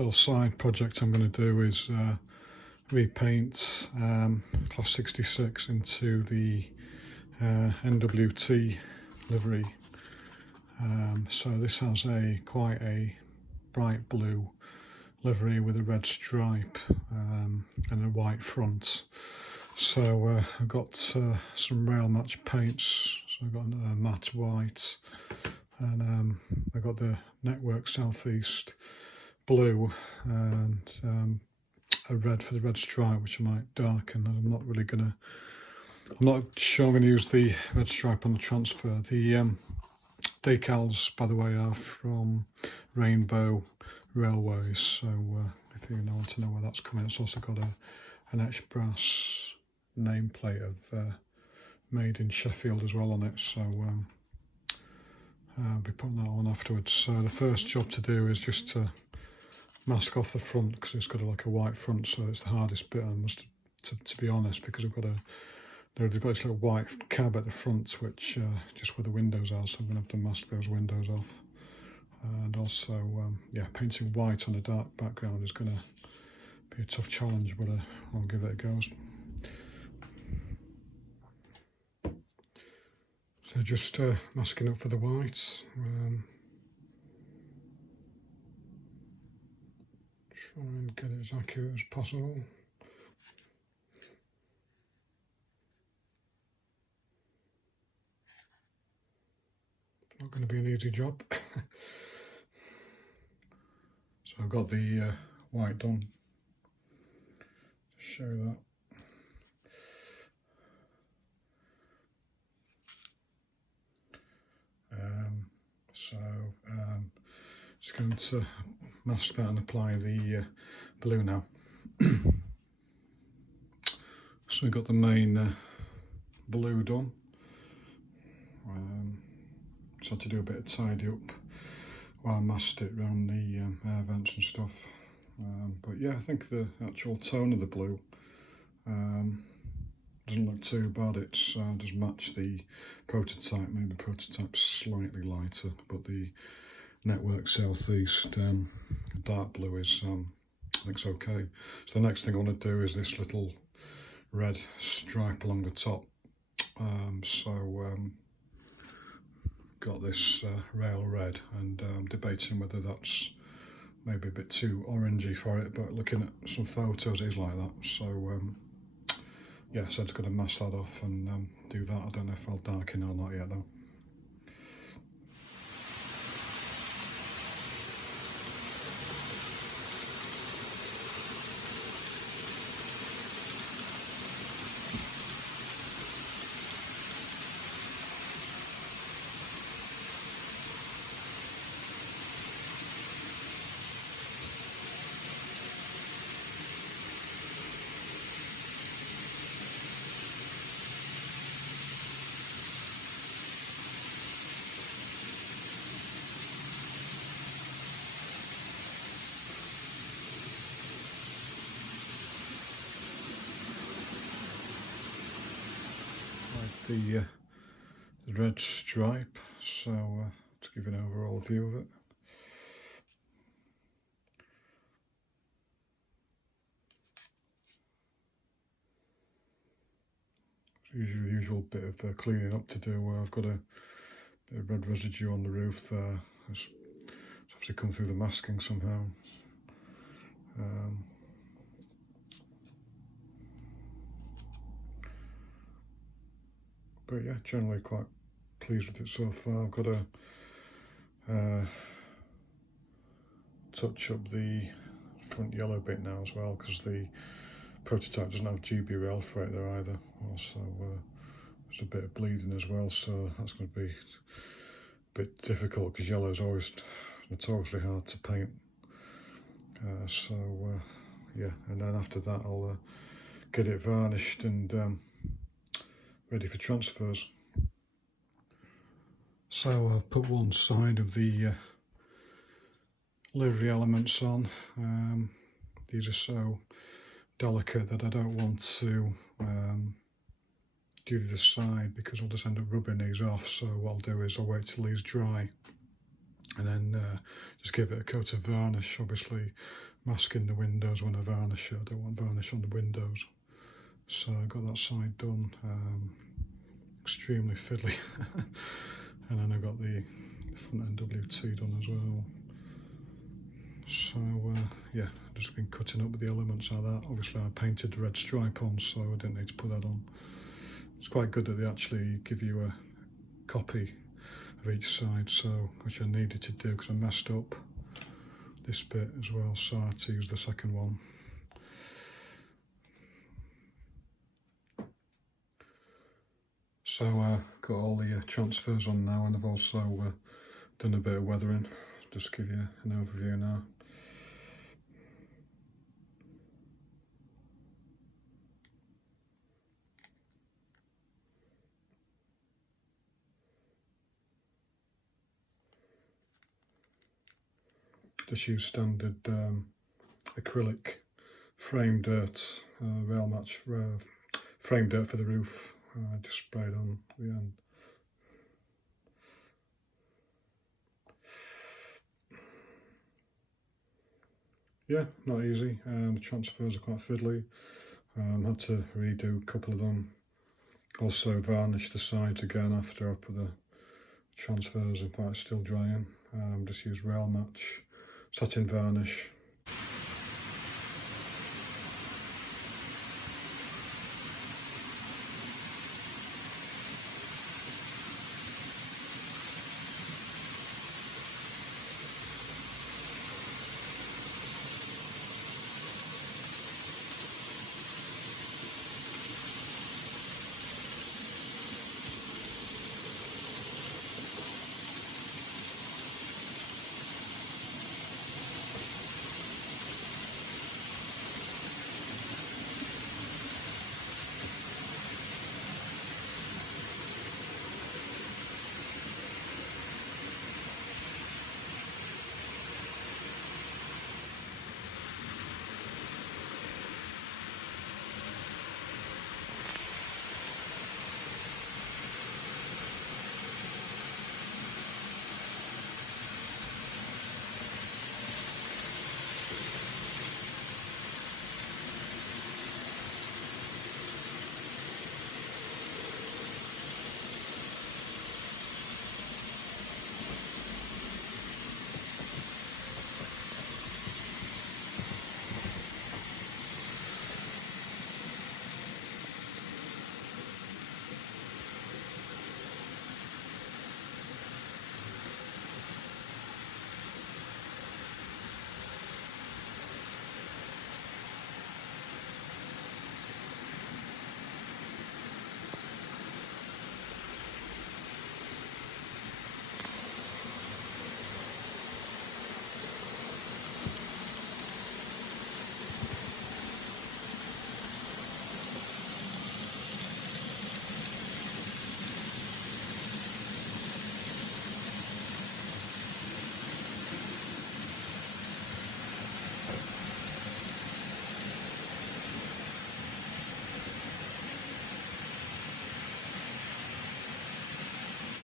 little side project I'm going to do is repaint Class 66 into the NWT Livery. So this has quite a bright blue livery with a red stripe and a white front. So I've got some rail match paints. So I've got a matte white, and I've got the Network Southeast blue and a red for the red stripe, which I might darken. I'm not sure I'm going to use the red stripe on the transfer. The decals, by the way, are from Rainbow Railways, so if you want to know where that's coming, it's also got an etched brass nameplate of made in Sheffield as well on it, so I'll be putting that on afterwards. So the first job to do is just to mask off the front, because it's got like a white front, so it's the hardest bit, to be honest, because they've got this little white cab at the front, which just where the windows are, so I'm going to have to mask those windows off. And also, yeah, painting white on a dark background is going to be a tough challenge, but I'll give it a go. So just masking up for the whites. Try and get it as accurate as possible. It's not going to be an easy job. So I've got the white done to show that. Just going to mask that and apply the blue now. So we've got the main blue done. Just had to do a bit of tidy up while I masked it around the air vents and stuff. But yeah, I think the actual tone of the blue doesn't look too bad. It does match the prototype. Maybe the prototype's slightly lighter, but the Network Southeast dark blue is, I think it's okay. So the next thing I want to do is this little red stripe along the top. Got this rail red, and I'm debating whether that's maybe a bit too orangey for it, but looking at some photos it is like that. So yeah, so I'm just going to mask that off and do that. I don't know if I'll darken or not yet though. The red stripe, so to give an overall view of it. Usually the usual bit of cleaning up to do, where I've got a bit of red residue on the roof there. It's obviously come through the masking somehow. But yeah, generally quite pleased with it so far. I've got to touch up the front yellow bit now as well, because the prototype doesn't have GBRf for it there either. Also, there's a bit of bleeding as well, so that's going to be a bit difficult, because yellow is always notoriously hard to paint. Yeah, and then after that I'll get it varnished and ready for transfers. So I've put one side of the livery elements on. These are so delicate that I don't want to do this side, because I'll just end up rubbing these off. So what I'll do is I'll wait till these dry and then just give it a coat of varnish, obviously masking the windows when I varnish it. I don't want varnish on the windows. So I got that side done, extremely fiddly. And then I've got the front NWT done as well. So yeah, just been cutting up with the elements like that. Obviously I painted the red stripe on, so I didn't need to put that on. It's quite good that they actually give you a copy of each side, so which I needed to do because I messed up this bit as well, so I had to use the second one. So got all the transfers on now, and I've also done a bit of weathering. Just give you an overview now. Just use standard acrylic frame dirt, rail match frame dirt for the roof. Just sprayed on the end. Yeah, not easy. The transfers are quite fiddly. Had to redo a couple of them. Also varnish the sides again after I put the transfers. In fact, it's still drying. Just use rail match satin varnish